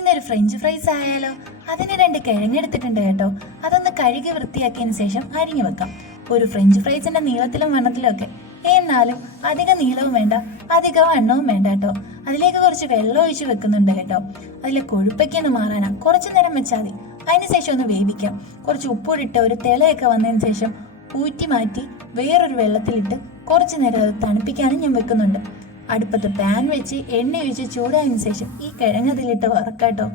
ഇന്നൊരു French fries ആയാലോ? അതിന് രണ്ട് കിഴങ്ങെടുത്തിട്ടുണ്ട് കേട്ടോ. അതൊന്ന് കഴുകി വൃത്തിയാക്കിയതിന് ശേഷം അരിഞ്ഞു വെക്കാം. ഒരു ഫ്രഞ്ച് ഫ്രൈസിന്റെ നീളത്തിലും വണ്ണത്തിലും ഒക്കെ. എന്നാലും അധിക നീളവും വേണ്ട. അധിക വണ്ണവും വേണ്ട കേട്ടോ. അതിലേക്ക് കുറച്ച് വെള്ളം ഒഴിച്ച് വെക്കുന്നുണ്ട് കേട്ടോ. അതിലെ കൊഴുപ്പൊക്കെ ഒന്ന് മാറാനാ. കുറച്ചു നേരം വെച്ചാൽ മതി. അതിനുശേഷം ഒന്ന് വേവിക്കാം. കുറച്ച് ഉപ്പൊടിട്ട് ഒരു തിളയൊക്കെ വന്നതിന് ശേഷം ഊറ്റി മാറ്റി വേറൊരു വെള്ളത്തിലിട്ട് കുറച്ചു നേരം അത് തണുപ്പിക്കാനും ഞാൻ വെക്കുന്നുണ്ട്. അടുപ്പത്ത് പാൻ വെച്ച് എണ്ണ ഒഴിച്ച് ചൂടായതിനു ശേഷം ഈ കിഴങ്ങതിലിട്ട് വറക്കാട്ടോ.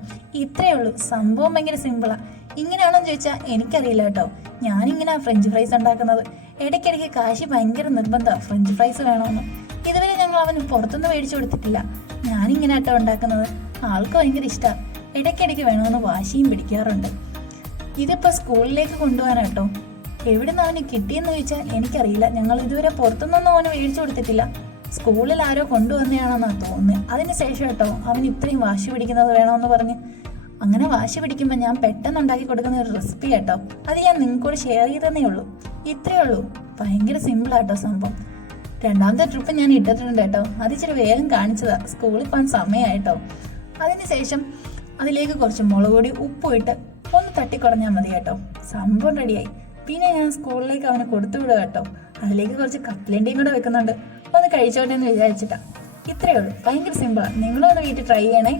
ഇത്രയേ ഉള്ളൂ. സംഭവം ഭയങ്കര സിമ്പിളാ ഇങ്ങനെയാണോ ചോദിച്ചാൽ എനിക്കറിയില്ല കേട്ടോ. ഞാനിങ്ങനെ ഫ്രഞ്ച് ഫ്രൈസ് ഉണ്ടാക്കുന്നത്. ഇടയ്ക്കിടയ്ക്ക് കാശി ഭയങ്കര നിർബന്ധമാണ് ഫ്രഞ്ച് ഫ്രൈസ് വേണമെന്ന് ഇതുവരെ ഞങ്ങൾ അവന് പുറത്തുനിന്ന് മേടിച്ചു കൊടുത്തിട്ടില്ല. ഞാനിങ്ങനെ കേട്ടോ ഉണ്ടാക്കുന്നത്. ആൾക്ക് ഭയങ്കര ഇഷ്ടമാണ് ഇടയ്ക്കിടയ്ക്ക് വേണമെന്ന് വാശിയും പിടിക്കാറുണ്ട്. ഇതിപ്പോൾ സ്കൂളിലേക്ക് കൊണ്ടുപോകാനാട്ടോ എവിടെ നിന്ന് അവന് കിട്ടിയെന്ന് ചോദിച്ചാൽ എനിക്കറിയില്ല. ഞങ്ങൾ ഇതുവരെ പുറത്തുനിന്നൊന്നും അവന് മേടിച്ചു കൊടുത്തിട്ടില്ല. സ്കൂളിൽ ആരോ കൊണ്ടുവന്നതാണെന്നാണ് തോന്നുന്നത് അതിനുശേഷം കേട്ടോ അവൻ ഇത്രയും വാശി പിടിക്കുന്നത് വേണമെന്ന് പറഞ്ഞ്. അങ്ങനെ വാശി പിടിക്കുമ്പോൾ ഞാൻ പെട്ടെന്ന് ഉണ്ടാക്കി കൊടുക്കുന്ന ഒരു റെസിപ്പി കേട്ടോ. അത് ഞാൻ നിങ്ങൾക്കോട് ഷെയർ ചെയ്തതന്നേ ഉള്ളൂ. ഇത്രയേ ഉള്ളൂ. ഭയങ്കര സിമ്പിളാട്ടോ സംഭവം. രണ്ടാമത്തെ ട്രിപ്പ് ഞാൻ ഇട്ടിട്ടുണ്ട് കേട്ടോ. അത് ഇച്ചിരി വേഗം കാണിച്ചതാ. സ്കൂളിൽ പോകാൻ സമയമായിട്ടോ അതിനുശേഷം അതിലേക്ക് കുറച്ച് മുളക് പൊടി ഉപ്പും ഇട്ട് ഒന്ന് തട്ടിക്കുറഞ്ഞാൽ മതി കേട്ടോ. സംഭവം റെഡിയായി പിന്നെ ഞാൻ സ്കൂളിലേക്ക് അവന് കൊടുത്തു വിടുക കേട്ടോ. അതിലേക്ക് കുറച്ച് കപ്പലണ്ടിയും കൂടെ വെക്കുന്നുണ്ട്. ഒന്ന് കഴിച്ചോട്ടെ എന്ന് വിചാരിച്ചിട്ടാ. ഇത്രയേ ഉള്ളൂ. ഭയങ്കര സിമ്പിളാണ് നിങ്ങളും ഒന്ന് വീട്ടിൽ ട്രൈ ചെയ്യണേ.